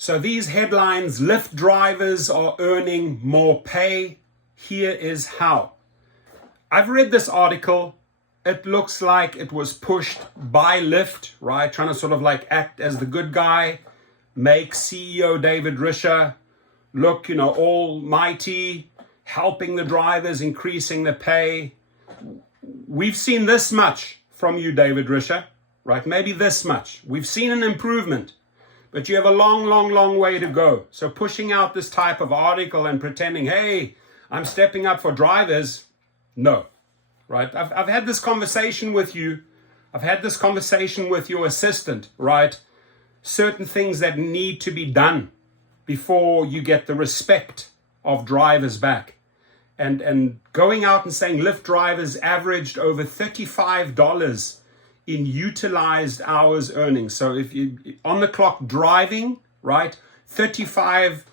So these headlines, Lyft drivers are earning more pay. Here is how. I've read this article. It looks like it was pushed by Lyft, right? Trying to sort of like act as the good guy, make CEO David Risher look, almighty, helping the drivers, increasing the pay. We've seen this much from you, David Risher, right? Maybe this much. We've seen an improvement, but you have a long, long, long way to go. So pushing out this type of article and pretending, hey, I'm stepping up for drivers, no, right? I've had this conversation with you. I've had this conversation with your assistant, right? Certain things that need to be done before you get the respect of drivers back. And going out and saying Lyft drivers averaged over $35 in utilized hours earnings. So if you on the clock driving, right, $35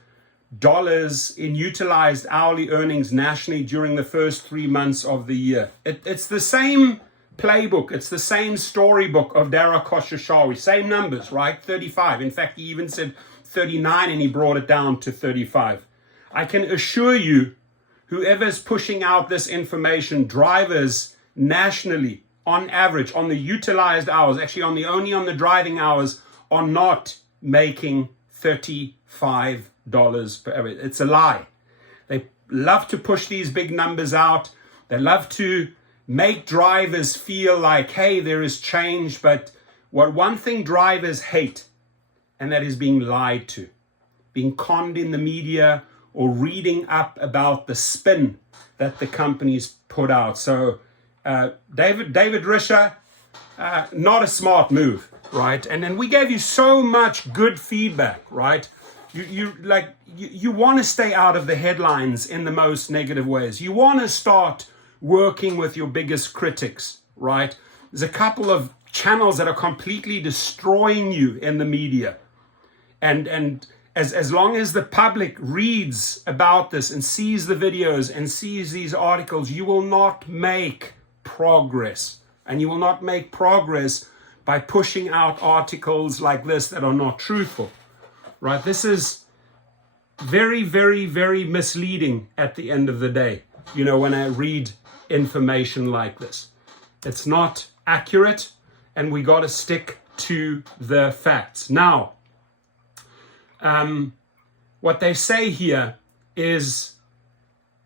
in utilized hourly earnings nationally during the first 3 months of the year. It's the same playbook. It's the same storybook of Dara Khosrowshahi. Same numbers, right? 35. In fact, he even said 39 and he brought it down to 35. I can assure you, whoever's pushing out this information, drivers nationally, on average, on the utilized hours, actually only on the driving hours, are not making $35 per hour. It's a lie. They love to push these big numbers out. They love to make drivers feel like, hey, there is change. But one thing drivers hate, and that is being lied to, being conned in the media, or reading up about the spin that the companies put out. So David Risher, not a smart move, right? And then we gave you so much good feedback, right? You want to stay out of the headlines in the most negative ways. You want to start working with your biggest critics, right? There's a couple of channels that are completely destroying you in the media. And as long as the public reads about this and sees the videos and sees these articles, you will not make progress. And you will not make progress by pushing out articles like this that are not truthful, right? This is very, very, very misleading at the end of the day, when I read information like this. It's not accurate, and we got to stick to the facts. Now, what they say here is,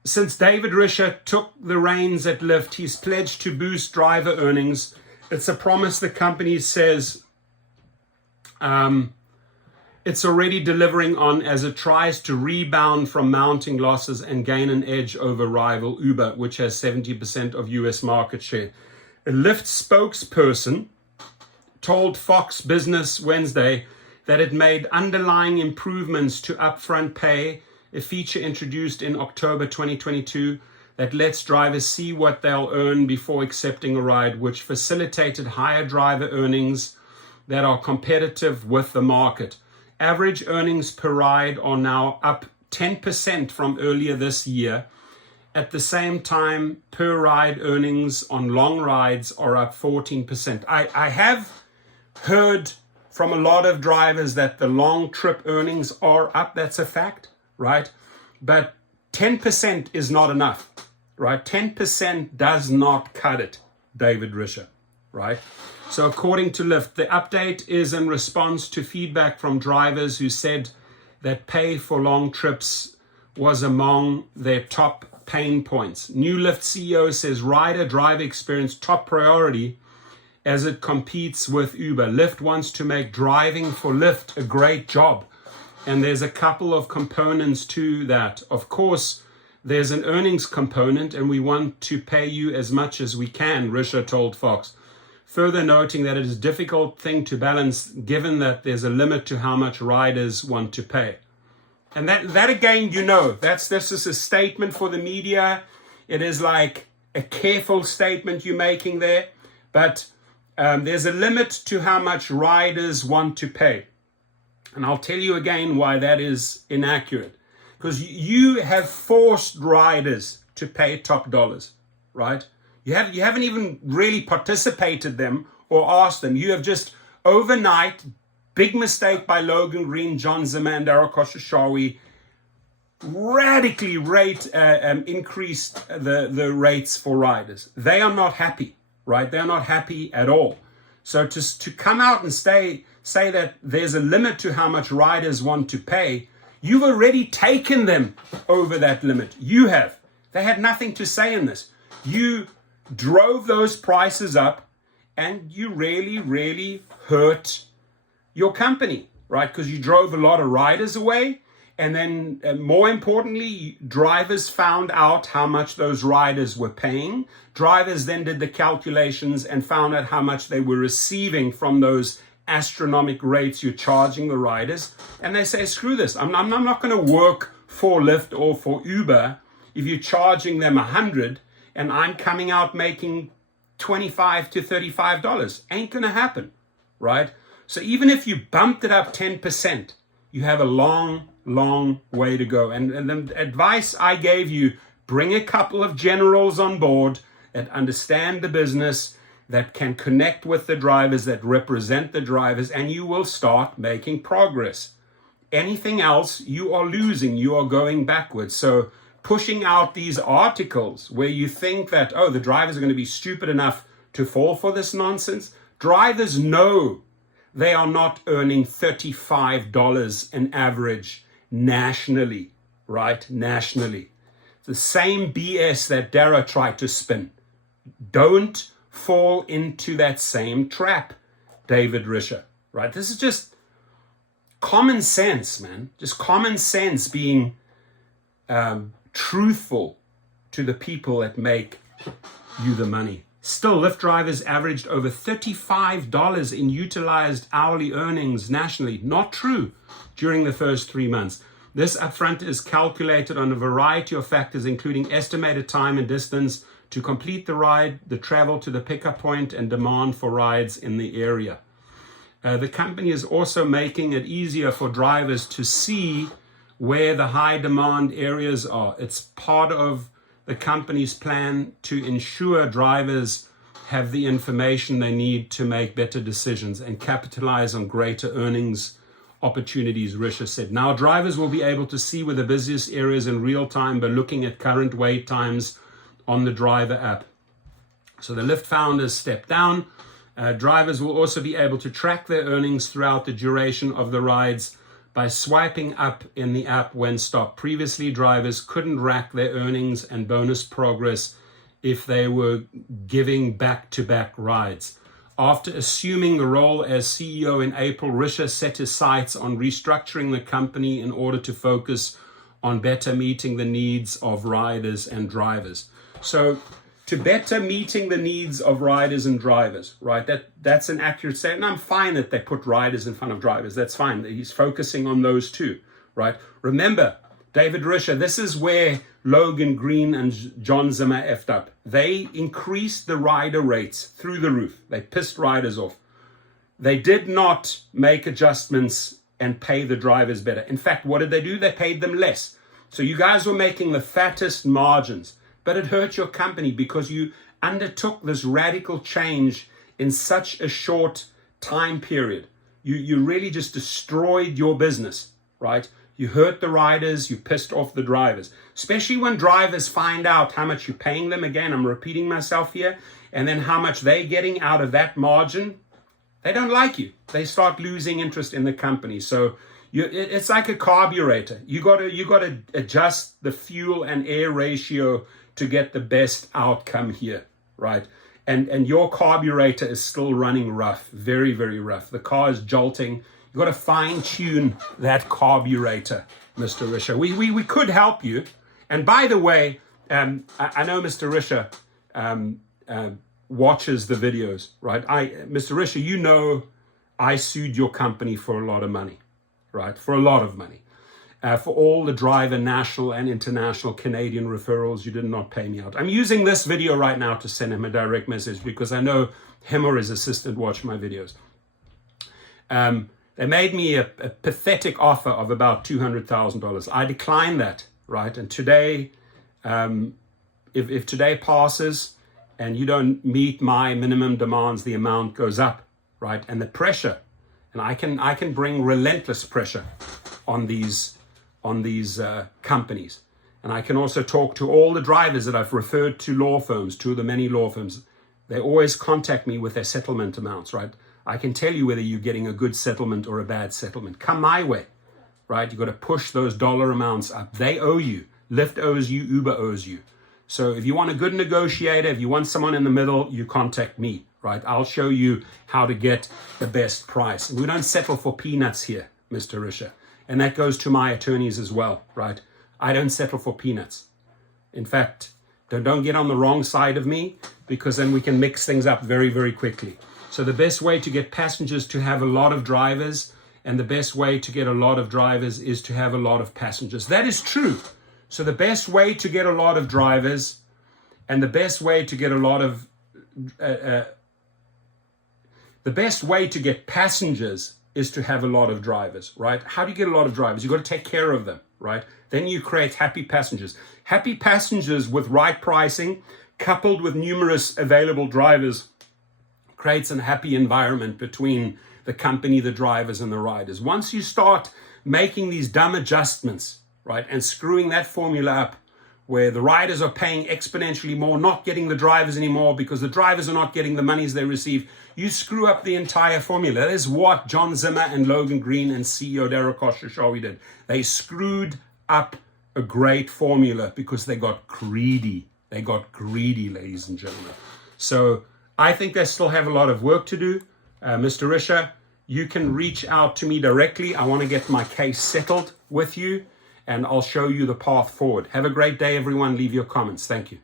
since David Risher took the reins at Lyft, he's pledged to boost driver earnings. It's a promise the company says it's already delivering on as it tries to rebound from mounting losses and gain an edge over rival Uber, which has 70% of US market share. A Lyft spokesperson told Fox Business Wednesday that it made underlying improvements to upfront pay, a feature introduced in October 2022 that lets drivers see what they'll earn before accepting a ride, which facilitated higher driver earnings that are competitive with the market. Average earnings per ride are now up 10% from earlier this year. At the same time, per ride earnings on long rides are up 14%. I have heard from a lot of drivers that the long trip earnings are up. That's a fact, right? But 10% is not enough, right? 10% does not cut it, David Risher, right? So according to Lyft, the update is in response to feedback from drivers who said that pay for long trips was among their top pain points. New Lyft CEO says rider-driver experience top priority as it competes with Uber. Lyft wants to make driving for Lyft a great job. And there's a couple of components to that. Of course, there's an earnings component, and we want to pay you as much as we can, Risher told Fox. Further noting that it is a difficult thing to balance given that there's a limit to how much riders want to pay. And that again, this is a statement for the media. It is like a careful statement you're making there. But there's a limit to how much riders want to pay. And I'll tell you again why that is inaccurate. Because you have forced riders to pay top dollars, right? You haven't even really participated them or asked them. You have just overnight Big mistake by Logan Green, John Zimmer, and Daryl Khosrowshahi. Radically increased the rates for riders. They are not happy, right? They're not happy at all. So to come out and say that there's a limit to how much riders want to pay, you've already taken them over that limit. You have. They had nothing to say in this. You drove those prices up, and you really, really hurt your company, right? Because you drove a lot of riders away. And then more importantly, drivers found out how much those riders were paying. Drivers then did the calculations and found out how much they were receiving from those astronomical rates you're charging the riders. And they say, screw this. I'm not going to work for Lyft or for Uber if you're charging them $100 and I'm coming out making $25 to $35. Ain't going to happen, right? So even if you bumped it up 10%, you have a long way to go. And the advice I gave you, bring a couple of generals on board that understand the business, that can connect with the drivers, that represent the drivers, and you will start making progress. Anything else, you are losing, you are going backwards. So pushing out these articles where you think that, oh, the drivers are going to be stupid enough to fall for this nonsense. Drivers know they are not earning $35 an average nationally, right? Nationally. The same BS that Dara tried to spin. Don't fall into that same trap, David Risher, right? This is just common sense, man. Just common sense being truthful to the people that make you the money. Still, Lyft drivers averaged over $35 in utilized hourly earnings nationally. Not true during the first 3 months. This upfront is calculated on a variety of factors, including estimated time and distance to complete the ride, the travel to the pickup point, and demand for rides in the area. The company is also making it easier for drivers to see where the high demand areas are. It's part of the company's plan to ensure drivers have the information they need to make better decisions and capitalize on greater earnings opportunities, Risher said. Now drivers will be able to see where the busiest areas in real time by looking at current wait times on the driver app. So the Lyft founders stepped down. Drivers will also be able to track their earnings throughout the duration of the rides by swiping up in the app when stopped. Previously, drivers couldn't rack their earnings and bonus progress if they were giving back-to-back rides. After assuming the role as CEO in April, Risher set his sights on restructuring the company in order to focus on better meeting the needs of riders and drivers. So to better meeting the needs of riders and drivers, right? That's an accurate statement. I'm fine that they put riders in front of drivers. That's fine. He's focusing on those two, right? Remember, David Risher, this is where Logan Green and John Zimmer effed up. They increased the rider rates through the roof. They pissed riders off. They did not make adjustments and pay the drivers better. In fact, what did they do? They paid them less. So you guys were making the fattest margins. But it hurt your company because you undertook this radical change in such a short time period. You really just destroyed your business, right? You hurt the riders, you pissed off the drivers, especially when drivers find out how much you're paying them. Again, I'm repeating myself here, and then how much they're getting out of that margin. They don't like you. They start losing interest in the company. So it's like a carburetor. You got to adjust the fuel and air ratio to get the best outcome here, right? And your carburetor is still running rough, very, very rough. The car is jolting. You got to fine tune that carburetor, Mr. Risher. We could help you. And by the way, I know Mr. Risher watches the videos, right? Mr. Risher, you know I sued your company for a lot of money, right? For a lot of money. For all the driver national and international Canadian referrals, you did not pay me out. I'm using this video right now to send him a direct message because I know him or his assistant watch my videos. They made me a pathetic offer of about $200,000. I declined that, right? And today, if today passes and you don't meet my minimum demands, the amount goes up, right? And the pressure And I can bring relentless pressure on these companies. And I can also talk to all the drivers that I've referred to law firms, to the many law firms. They always contact me with their settlement amounts, right? I can tell you whether you're getting a good settlement or a bad settlement. Come my way, right? You've got to push those dollar amounts up. They owe you. Lyft owes you. Uber owes you. So if you want a good negotiator, if you want someone in the middle, you contact me, right? I'll show you how to get the best price. We don't settle for peanuts here, Mr. Risha. And that goes to my attorneys as well, right? I don't settle for peanuts. In fact, don't get on the wrong side of me, because then we can mix things up very, very quickly. So the best way to get passengers to have a lot of drivers, and the best way to get a lot of drivers is to have a lot of passengers. That is true. So the best way to get a lot of drivers, and the best way to get a lot of, the best way to get passengers is to have a lot of drivers, right? How do you get a lot of drivers? You've got to take care of them, right? Then you create happy passengers. Happy passengers with right pricing, coupled with numerous available drivers, creates a happy environment between the company, the drivers, and the riders. Once you start making these dumb adjustments, right, and screwing that formula up, where the riders are paying exponentially more, not getting the drivers anymore because the drivers are not getting the monies they receive, you screw up the entire formula. That is what John Zimmer and Logan Green and CEO Daryl Khosrowshahi did. They screwed up a great formula because they got greedy. They got greedy, ladies and gentlemen. So I think they still have a lot of work to do. Mr. Risha, you can reach out to me directly. I want to get my case settled with you, and I'll show you the path forward. Have a great day, everyone. Leave your comments. Thank you.